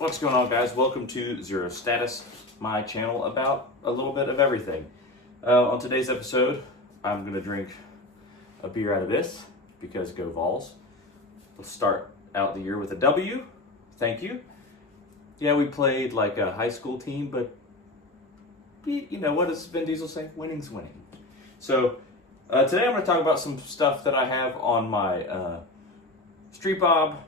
What's going on, guys? Welcome to Zero Status, my channel about a little bit of everything. On today's episode, I'm going to drink a beer out of this because go Vols. Let's start out the year with a W. Thank you. Yeah, we played like a high school team, but you know, what does Vin Diesel say? Winning's winning. So today I'm going to talk about some stuff that I have on my Streetbob.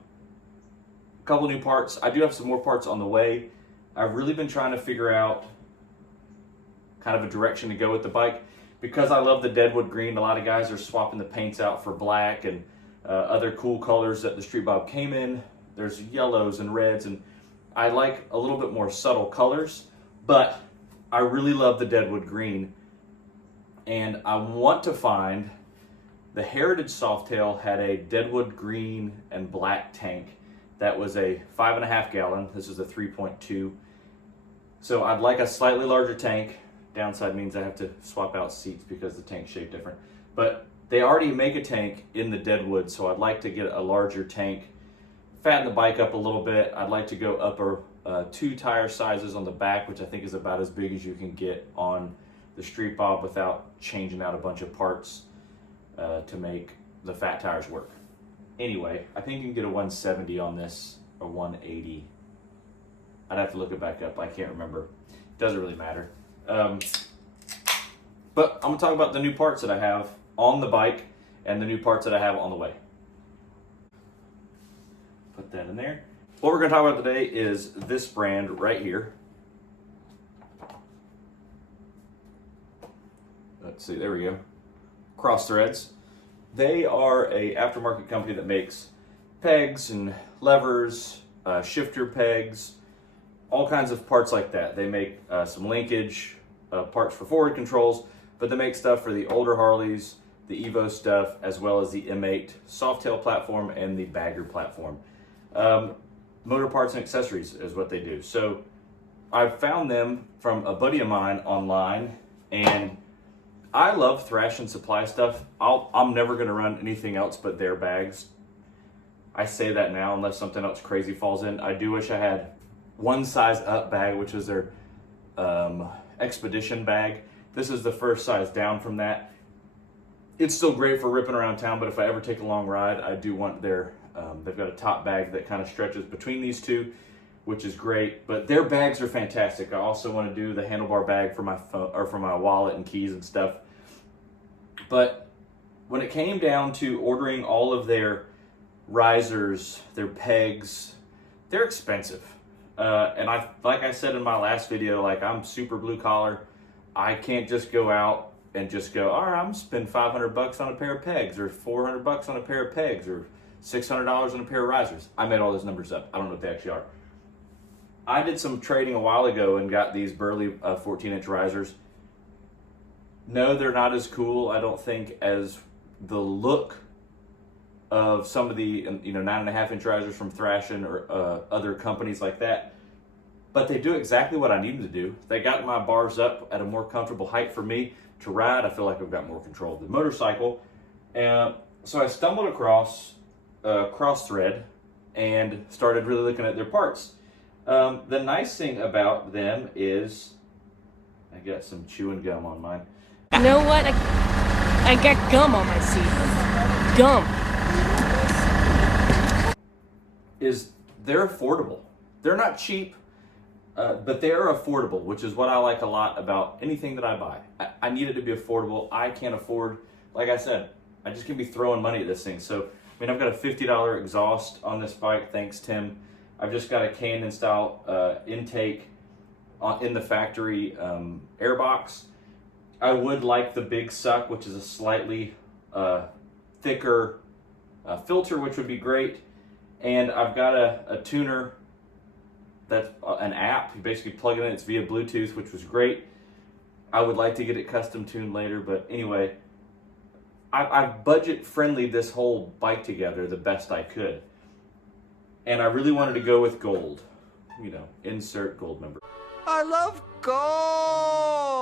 A couple new parts. I do have some more parts on the way. I've really been trying to figure out kind of a direction to go with the bike. Because I love the deadwood green, a lot of guys are swapping the paints out for black and other cool colors that the Streetbob came in. There's yellows and reds, and I like a little bit more subtle colors, but I really love the deadwood green. And I want to find, the Heritage Softail had a deadwood green and black tank. That was a 5.5 gallon. This is a 3.2. So I'd like a slightly larger tank. Downside means I have to swap out seats because the tank's shaped different. But they already make a tank in the deadwood, so I'd like to get a larger tank, fatten the bike up a little bit. I'd like to go up 2 tire sizes on the back, which I think is about as big as you can get on the Streetbob without changing out a bunch of parts to make the fat tires work. Anyway, I think you can get a 170 on this, or 180. I'd have to look it back up. I can't remember. Doesn't really matter. But I'm going to talk about the new parts that I have on the bike and the new parts that I have on the way. Put that in there. What we're going to talk about today is this brand right here. Let's see, there we go. Cross Threads. They are a aftermarket company that makes pegs and levers, shifter pegs, all kinds of parts like that. They make some linkage parts for forward controls, but they make stuff for the older Harleys, the Evo stuff, as well as the M8 Softail platform and the Bagger platform. Motor parts and accessories is what they do. So I found them from a buddy of mine online, and I love thrash and supply stuff. I'm never going to run anything else but their bags. I say that now unless something else crazy falls in. I do wish I had one size up bag, which is their Expedition bag. This is the first size down from that. It's still great for ripping around town, but if I ever take a long ride, I do want their, they've got a top bag that kind of stretches between these two, which is great, but their bags are fantastic. I also want to do the handlebar bag for my phone, or for my wallet and keys and stuff. But when it came down to ordering all of their risers, their pegs, they're expensive. And like I said in my last video, like, I'm super blue collar. I can't just go out and just go, all right, I'm gonna spend $500 on a pair of pegs, or $400 on a pair of pegs, or $600 on a pair of risers. I made all those numbers up. I don't know what they actually are. I did some trading a while ago and got these Burley 14-inch risers. No, they're not as cool, I don't think, as the look of some of the 9.5-inch risers from Thrashin or other companies like that. But they do exactly what I need them to do. They got my bars up at a more comfortable height for me to ride. I feel like I've got more control of the motorcycle. And so I stumbled across Cross Thread and started really looking at their parts. The nice thing about them is, I got some chewing gum on mine. You know what? I got gum on my seat. Gum. Is they're affordable. They're not cheap, but they're affordable, which is what I like a lot about anything that I buy. I need it to be affordable. I can't afford, like I said, I just can't be throwing money at this thing. So, I mean, I've got a $50 exhaust on this bike, thanks, Tim. I've just got a K&N style intake in the factory airbox. I would like the Big Suck, which is a slightly thicker filter, which would be great. And I've got a tuner that's an app. You basically plug it in, it's via Bluetooth, which was great. I would like to get it custom tuned later, but anyway, I've budget friendly this whole bike together the best I could. And I really wanted to go with gold. Insert Goldmember. I love gold!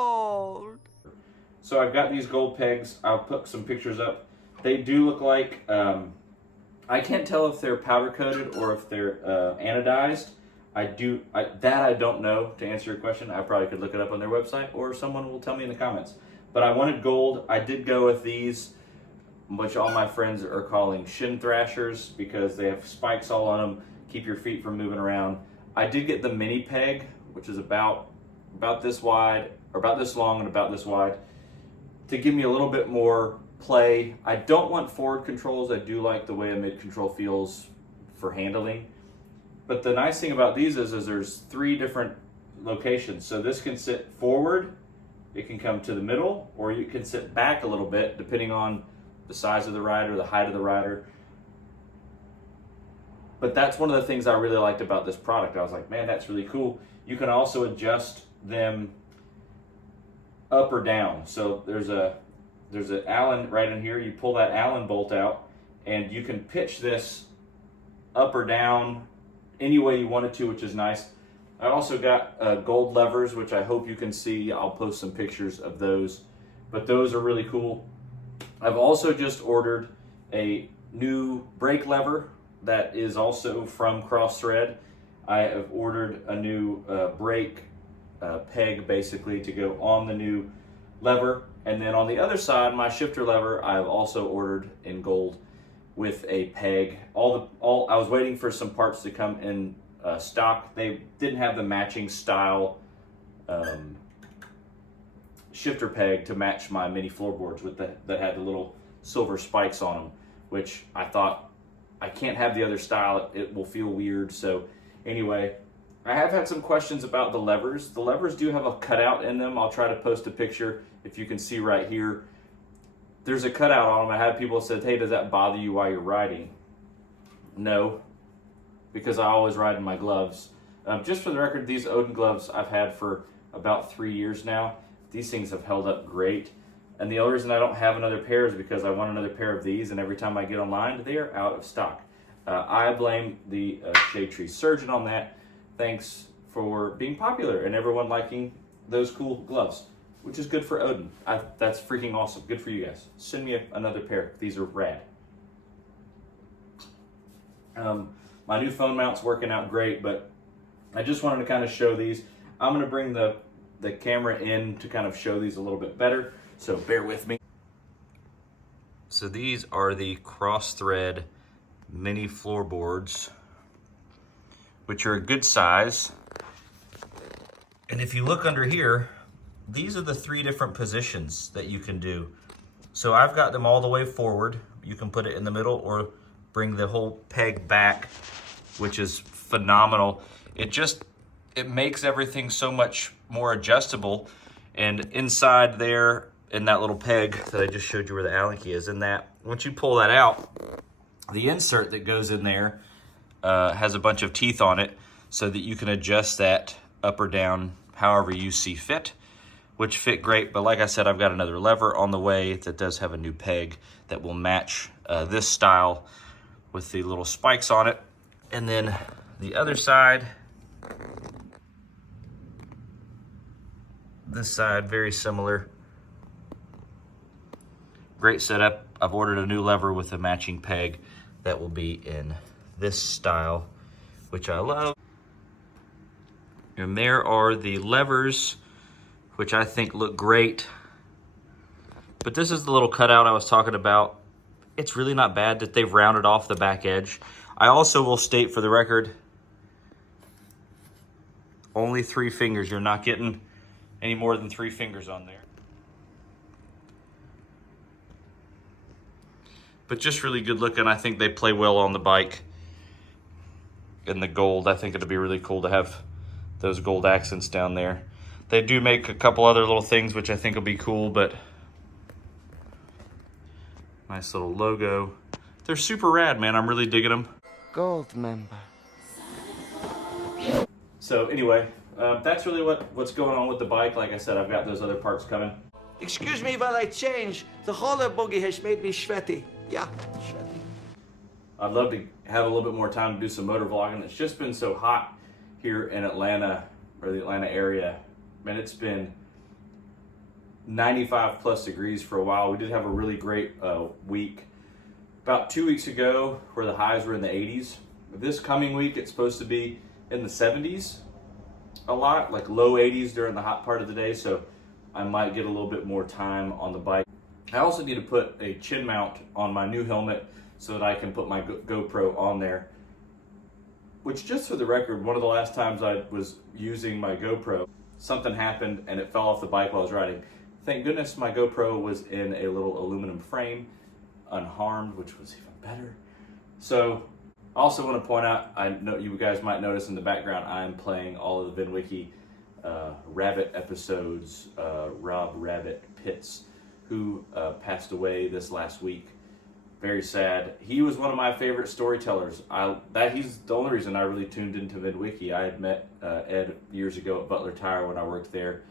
So I've got these gold pegs. I'll put some pictures up. They do look like, I can't tell if they're powder coated or if they're anodized. I don't know, to answer your question. I probably could look it up on their website, or someone will tell me in the comments. But I wanted gold. I did go with these, which all my friends are calling shin thrashers, because they have spikes all on them, keep your feet from moving around. I did get the mini peg, which is about this wide, or about this long and about this wide, to give me a little bit more play. I don't want forward controls. I do like the way a mid control feels for handling. But the nice thing about these is there's 3 different locations. So this can sit forward, it can come to the middle, or you can sit back a little bit depending on the size of the rider, the height of the rider. But that's one of the things I really liked about this product. I was like, man, that's really cool. You can also adjust them up or down. So there's an Allen right in here. You pull that Allen bolt out, and you can pitch this up or down any way you want it to, which is nice. I also got gold levers, which I hope you can see. I'll post some pictures of those, but those are really cool. I've also just ordered a new brake lever that is also from Cross-Thread. I have ordered a new brake peg, basically, to go on the new lever. And then on the other side, my shifter lever, I've also ordered in gold with a peg. I was waiting for some parts to come in stock. They didn't have the matching style shifter peg to match my mini floorboards that had the little silver spikes on them, which I thought, I can't have the other style, it will feel weird. So anyway, I have had some questions about the levers. The levers do have a cutout in them. I'll try to post a picture if you can see right here. There's a cutout on them. I had people said, hey, does that bother you while you're riding? No, because I always ride in my gloves. Just for the record, these Odin gloves I've had for about 3 years now. These things have held up great. And the only reason I don't have another pair is because I want another pair of these, and every time I get online, they are out of stock. I blame the Shade Tree Surgeon on that. Thanks for being popular and everyone liking those cool gloves, which is good for Odin. That's freaking awesome. Good for you guys. Send me another pair. These are rad. My new phone mount's working out great, but I just wanted to kind of show these. I'm going to bring the camera in to kind of show these a little bit better, so bear with me. So these are the Cross-Thread mini floorboards, which are a good size. And if you look under here, these are the 3 different positions that you can do. So I've got them all the way forward. You can put it in the middle or bring the whole peg back, which is phenomenal. It makes everything so much more adjustable. And inside there, in that little peg that I just showed you where the Allen key is, once you pull that out, the insert that goes in there has a bunch of teeth on it so that you can adjust that up or down however you see fit, which fit great. But like I said, I've got another lever on the way that does have a new peg that will match this style with the little spikes on it. And then the other side, this side, very similar. Great setup. I've ordered a new lever with a matching peg that will be in this style, which I love. And there are the levers, which I think look great. But this is the little cutout I was talking about. It's really not bad that they've rounded off the back edge. I also will state for the record, only 3 fingers. You're not getting any more than 3 fingers on there. But just really good looking. I think they play well on the bike. In the gold, I think it'd be really cool to have those gold accents down there. They do make a couple other little things which I think will be cool, but nice little logo. They're super rad, man. I'm really digging them. Goldmember. So anyway, that's really what's going on with the bike. Like I said, I've got those other parts coming. Excuse me while I change. The roller buggy has made me sweaty. Yeah, sweaty. I'd love to have a little bit more time to do some motor vlogging. It's just been so hot here in Atlanta, or the Atlanta area. Man, it's been 95 plus degrees for a while. We did have a really great week about 2 weeks ago where the highs were in the 80s. This coming week, it's supposed to be in the 70s a lot, like low 80s during the hot part of the day, so I might get a little bit more time on the bike. I also need to put a chin mount on my new helmet so that I can put my GoPro on there, which, just for the record, one of the last times I was using my GoPro, something happened and it fell off the bike while I was riding. Thank goodness my GoPro was in a little aluminum frame, unharmed, which was even better. So I also want to point out, I know you guys might notice in the background, I'm playing all of the VinWiki Rabbit episodes. Rob Rabbit Pitts, who passed away this last week. Very sad. He was one of my favorite storytellers. He's the only reason I really tuned into VinWiki. I had met Ed years ago at Butler Tire when I worked there,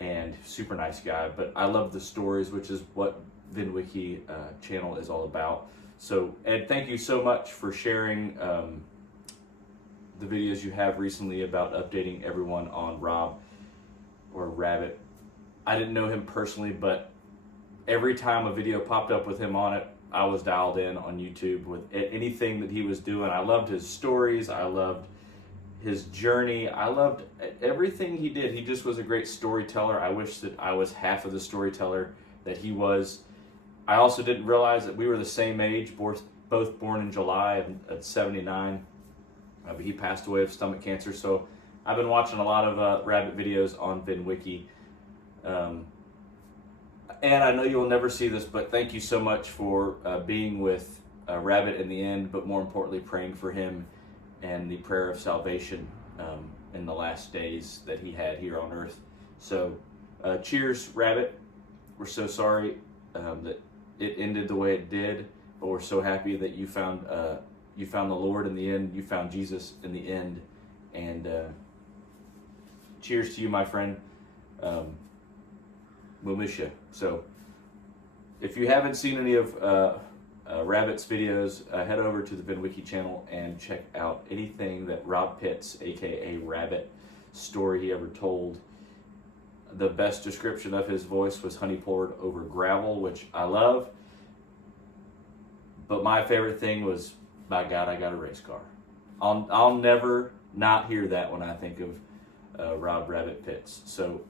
and super nice guy. But I love the stories, which is what VinWiki channel is all about. So Ed, thank you so much for sharing the videos you have recently about updating everyone on Rob or Rabbit. I didn't know him personally, but every time a video popped up with him on it, I was dialed in on YouTube with anything that he was doing. I loved his stories. I loved his journey. I loved everything he did. He just was a great storyteller. I wish that I was half of the storyteller that he was. I also didn't realize that we were the same age, both born in July of '79. But he passed away of stomach cancer. So I've been watching a lot of Rabbit videos on VinWiki. And I know you will never see this, but thank you so much for being with Rabbit in the end, but more importantly, praying for him and the prayer of salvation in the last days that he had here on earth. So cheers, Rabbit. We're so sorry that it ended the way it did, but we're so happy that you found the Lord in the end. You found Jesus in the end. And cheers to you, my friend. We'll miss you. So if you haven't seen any of Rabbit's videos, head over to the VinWiki channel and check out anything that Rob Pitts, aka Rabbit, story he ever told. The best description of his voice was honey poured over gravel, which I love. But my favorite thing was, by God, I got a race car. I'll never not hear that when I think of Rob Rabbit Pitts. So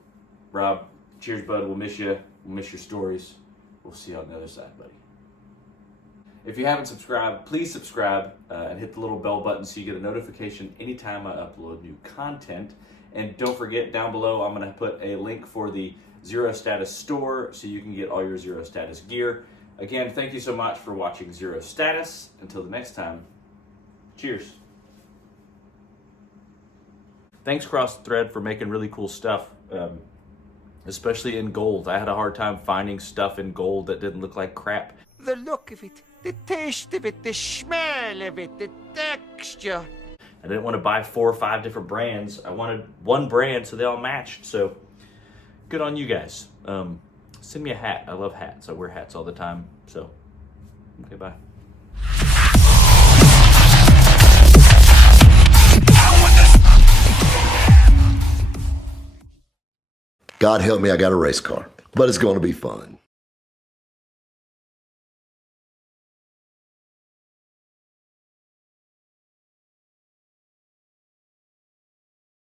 Rob, cheers, bud. We'll miss you. We'll miss your stories. We'll see you on the other side, buddy. If you haven't subscribed, please subscribe and hit the little bell button so you get a notification anytime I upload new content. And don't forget, down below, I'm going to put a link for the Zero Status store so you can get all your Zero Status gear. Again, thank you so much for watching Zero Status. Until the next time, cheers. Thanks, Cross Thread, for making really cool stuff. Especially in gold. I had a hard time finding stuff in gold that didn't look like crap. The look of it, the taste of it, the smell of it, the texture. I didn't want to buy 4 or 5 different brands. I wanted one brand so they all matched. So good on you guys. Send me a hat. I love hats. I wear hats all the time. So, okay, bye. God help me, I got a race car, but it's going to be fun.